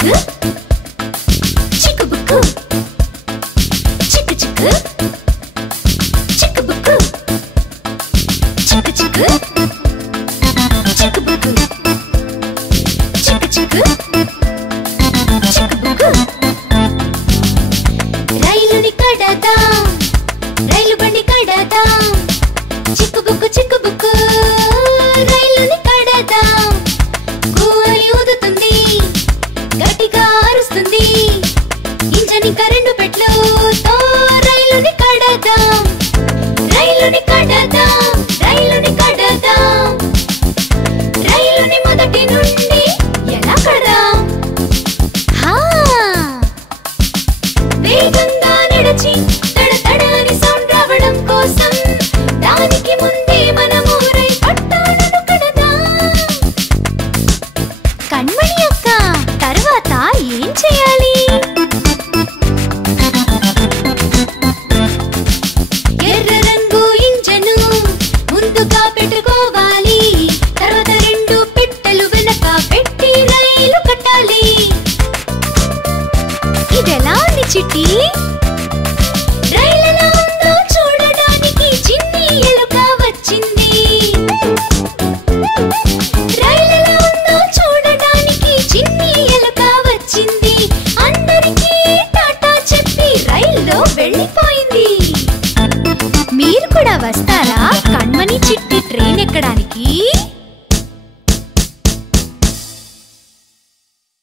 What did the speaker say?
చిక్కు చిక్కుబుక్కు చిక్కు చిక్కు చిక్కుబుక్కు చిక్కు చిక్కు చిక్కుబుక్కు చిక్కు చిక్కు చిక్కుబుక్కు రైలుని కడదాం రైలు బండి కడదాం చిక్కుబుక్కు చిక్కుబుక్కు రైలుని కడదాం గూలి ఊదుతుంది గట్టిగా అరుస్తుంది ఇంజని కరెంటు పెట్లుతో రైలుని కడదాం రైలుని కడదాం